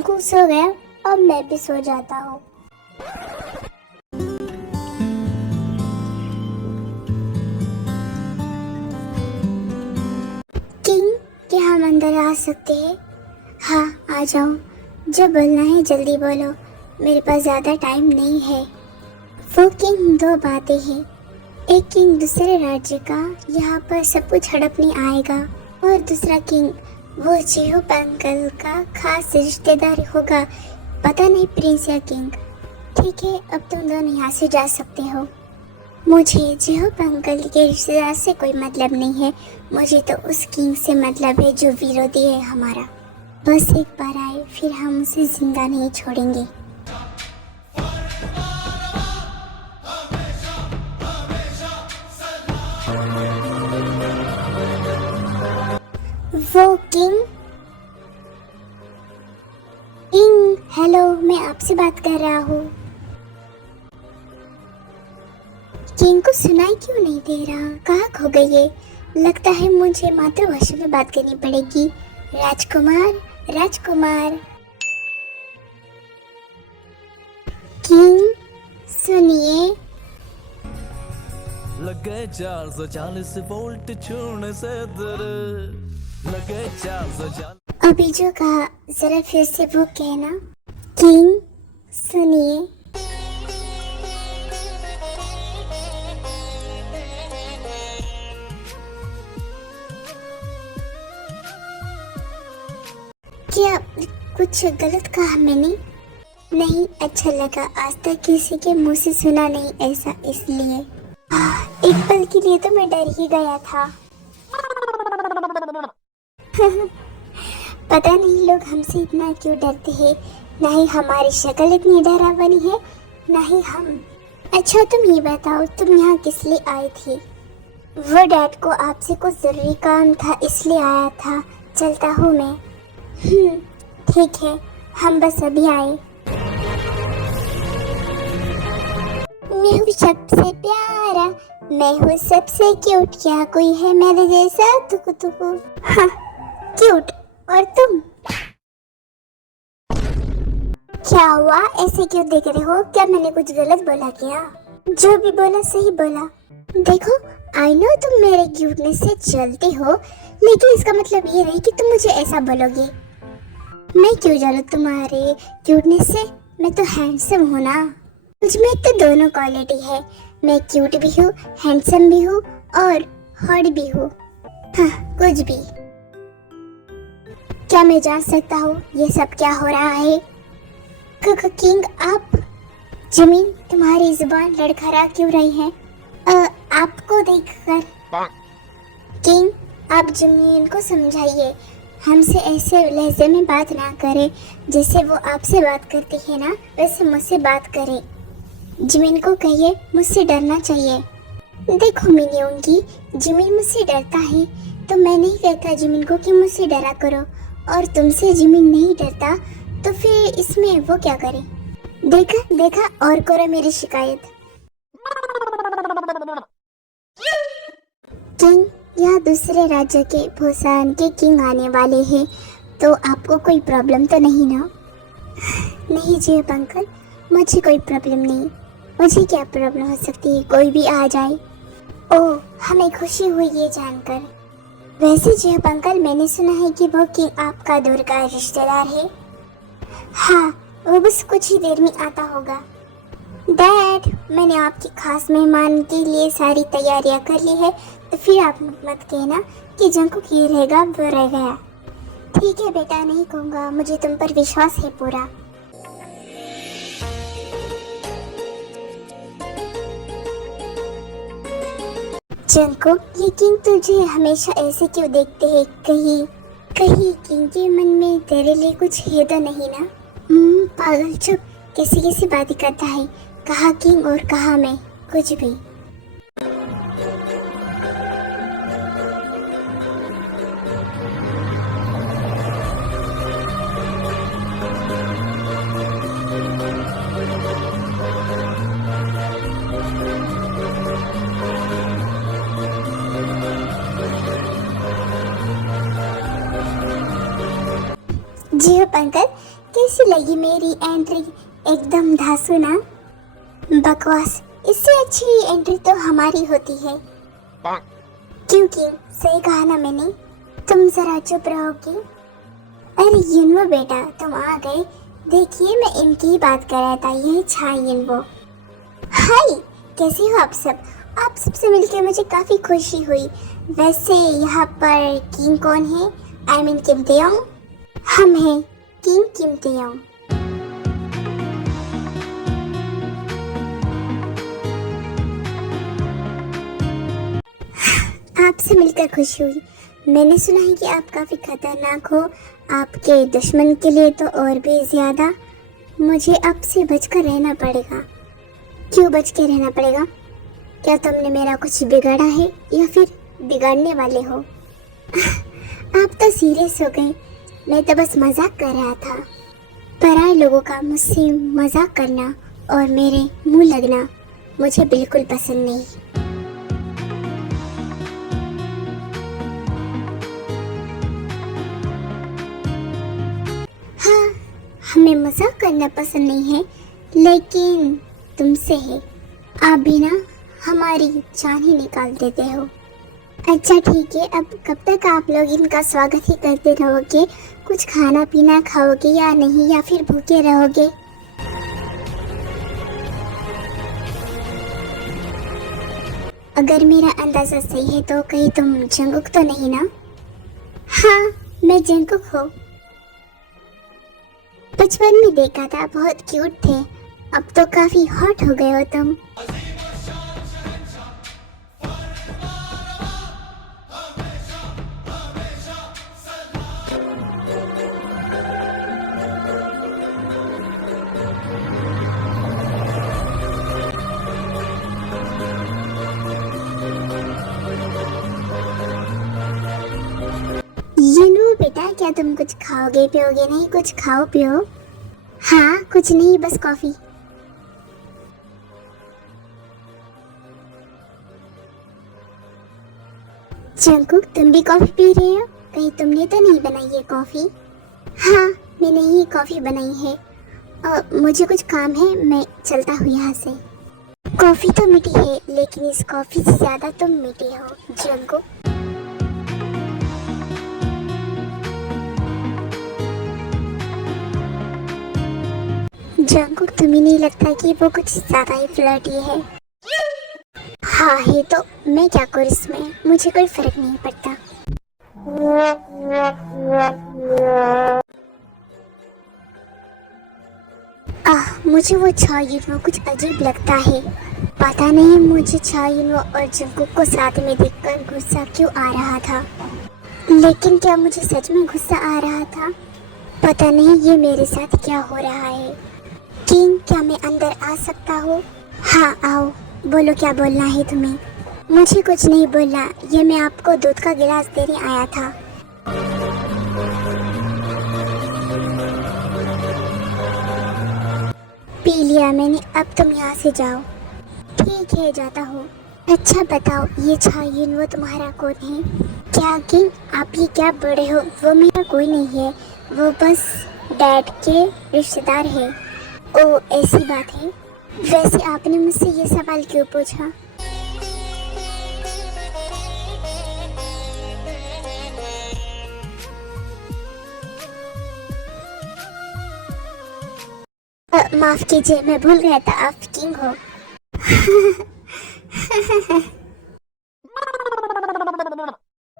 जंकू सो गया, अब मैं भी सो जाता हूँ। किंग, क्या हम अंदर आ सकते हैं? हाँ, आ जाओ। जो बोलना है जल्दी बोलो, मेरे पास ज़्यादा टाइम नहीं है। वो किंग, दो बातें हैं। एक किंग दूसरे राज्य का यहाँ पर सब कुछ हड़पने आएगा, और दूसरा किंग वो जेहोप अंकल का खास रिश्तेदार होगा, पता नहीं प्रिंस या किंग। ठीक है, अब तुम दोनों यहाँ से जा सकते हो। मुझे जेहोप अंकल के रिश्तेदार से कोई मतलब नहीं है, मुझे तो उस किंग से मतलब है जो विरोधी है हमारा। बस एक बार आए, फिर हम उसे जिंदा नहीं छोड़ेंगे। वो किंग, किंग, हेलो, मैं आपसे बात कर रहा हूँ। किंग को सुनाई क्यों नहीं दे रहा? कहाँ खो गई ये? लगता है मुझे मातृभाषा में बात करनी पड़ेगी। राजकुमार, राजकुमार। किंग, सुनिए। लगे 440 वोल्ट छूने से दर, लगे 440। अभी जो कहा जरा फिर से वो कहना। किंग, सुनिए। क्या कुछ गलत कहा मैंने? नहीं, अच्छा लगा, आज तक किसी के मुंह से सुना नहीं ऐसा, इसलिए एक पल के लिए तो मैं डर ही गया था। पता नहीं लोग हमसे इतना क्यों डरते हैं। ना ही हमारी शक्ल इतनी डरावनी है, ना ही हम। अच्छा तुम ये बताओ, तुम यहाँ किस लिए आई थी? वो डैड को आपसे कुछ जरूरी काम था इसलिए आया था। चलता हूँ मैं। ठीक है, हम बस अभी आए। मैं हूँ सबसे प्यारा, मैं हूँ सबसे क्यूट, क्या कोई है मेरे जैसा तुकु तुकु? हाँ, क्यूट। और तुम? क्या हुआ, ऐसे क्यों देख रहे हो? क्या मैंने कुछ गलत बोला क्या? जो भी बोला सही बोला। देखो, आई नो तुम मेरे क्यूटनेस से जलते हो, लेकिन इसका मतलब ये नहीं कि तुम मुझे ऐसा बोलोगे। मैं क्यों जलूं तुम्हारे क्यूटनेस से? मैं तो हैंडसम हूँ ना। मुझ में तो दोनों क्वालिटी है, मैं क्यूट भी हूँ, हैंडसम भी हूँ और हॉट भी हूँ। हाँ, कुछ भी। क्या मैं जान सकता हूँ ये सब क्या हो रहा है? किंग, आप? जमीन, तुम्हारी जुबान लड़खड़ा क्यों रही है आपको देखकर? किंग, आप जमीन को समझाइए, हमसे ऐसे लहजे में बात ना करें, जैसे वो आपसे बात करती है ना वैसे मुझसे बात करें। जिमिन को कहिए मुझसे डरना चाहिए। देखो मिनियोंगी, जिमिन मुझसे डरता है तो मैं नहीं कहता जिमिन को कि मुझसे डरा करो, और तुमसे जिमिन नहीं डरता तो फिर इसमें वो क्या करे? देखा देखा, और करो मेरी शिकायत। किंग, यहाँ दूसरे राज्य के भूसान के किंग आने वाले हैं, तो आपको कोई प्रॉब्लम तो नहीं ना? नहीं जी अंकल, मुझे कोई प्रॉब्लम नहीं। मुझे क्या प्रॉब्लम हो सकती है, कोई भी आ जाए। ओह, हमें खुशी हुई ये जानकर। वैसे जी अंकल, मैंने सुना है कि वो किंग आपका दूर का रिश्तेदार है। हाँ, वो बस कुछ ही देर में आता होगा। डैड, मैंने आपकी खास मेहमान के लिए सारी तैयारियां कर ली है, तो फिर आप मत कहना कि जंकू ये रहेगा वो रह गया। ठीक है बेटा, नहीं कहूँगा, मुझे तुम पर विश्वास है पूरा। जंकू, ये किंग तुझे हमेशा ऐसे क्यों देखते हैं? कहीं कहीं किंग के मन में तेरे लिए कुछ है तो नहीं ना? पागल, चुप, कैसी कैसी बातें करता है, कहा किंग और कहा मैं, कुछ भी। जी हो अंकल, कैसी लगी मेरी एंट्री एकदम धांसू ना? बकवास, इससे अच्छी एंट्री तो हमारी होती है। क्योंकि सही कहा ना मैंने। तुम जरा चुप रहोगे? अरे युनवो बेटा, तुम आ गए। देखिए मैं इनकी ही बात कर रहा था, यही छा युनवो। हाय, कैसे हो आप सब? आप सबसे मिलकर मुझे काफी खुशी हुई। वैसे यहाँ पर किंग कौन है? आई मीन किम तेयोंग। हम हैं किंग किम तेयोंग। आपसे मिलकर खुशी हुई। मैंने सुना है कि आप काफी खतरनाक हो, आपके दुश्मन के लिए तो और भी ज्यादा। मुझे आपसे बचकर रहना पड़ेगा। क्यों बच के रहना पड़ेगा? क्या तुमने मेरा कुछ बिगाड़ा है या फिर बिगाड़ने वाले हो? आप तो सीरियस हो गए। मैं तो बस मजाक कर रहा था। पराए लोगों का मुझसे मजाक करना और मेरे मुंह लगना मुझे बिल्कुल पसंद नहीं। हाँ, हमें मजाक करना पसंद नहीं है, लेकिन तुमसे है। आप भी ना हमारी जान ही निकाल देते हो। अच्छा ठीक है, अब कब तक आप लोग इनका स्वागत ही करते रहोगे? कुछ खाना पीना खाओगे या नहीं, या फिर भूखे रहोगे? अगर मेरा अंदाजा सही है तो कहीं तुम जंगकुक तो नहीं ना? हाँ, मैं जंगकुक हूँ। बचपन में देखा था, बहुत क्यूट थे। अब तो काफी हॉट हो गए हो तुम। युनवो बेटा, क्या तुम कुछ खाओगे पियोगे? नहीं, कुछ खाओ पियो। हाँ, कुछ नहीं, बस कॉफी। जंगकुक, तुम भी कॉफी पी रहे हो? कहीं तुमने तो नहीं बनाई है कॉफी? हाँ, मैंने ही कॉफी बनाई है। मुझे कुछ काम है, मैं चलता हूँ यहाँ से। कॉफी तो मीठी है, लेकिन इस कॉफी से ज्यादा तुम मीठी हो जंगकुक। जंगकुक, तुम्हें नहीं लगता कि वो कुछ ज्यादा ही फ्लर्टी है? हाँ है तो मैं क्या करूँ इसमें, मुझे कोई फर्क नहीं पड़ता। मुझे वो छा युनवो कुछ अजीब लगता है। पता नहीं मुझे छा युनवो और जंगकुक को साथ में देखकर गुस्सा क्यों आ रहा था। लेकिन क्या मुझे सच में गुस्सा आ रहा था? पता नहीं ये मेरे साथ क्या हो रहा है। किंग, क्या मैं अंदर आ सकता हूँ? हाँ आओ, बोलो क्या बोलना है तुम्हें? मुझे कुछ नहीं बोलना, ये मैं आपको दूध का गिलास देने आया था। पी लिया मैंने, अब तुम यहाँ से जाओ। ठीक है, जाता हूँ। अच्छा बताओ, ये छा युनवो तुम्हारा कौन है? क्या किंग, आप ये क्या बड़े हो? वो मेरा कोई नहीं है, वो बस डैड के रिश्तेदार है। ओ ऐसी बात है। वैसे आपने मुझसे ये सवाल क्यों पूछा? माफ कीजिए, मैं भूल गया था आप किंग हो।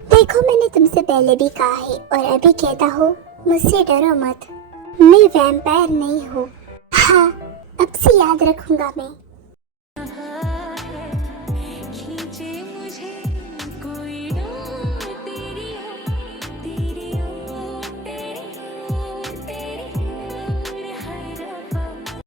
देखो, मैंने तुमसे पहले भी कहा है और अभी कहता हूँ, मुझसे डरो मत। मैं वैम्पायर नहीं हूँ। हाँ, अब से याद रखूंगा मैं।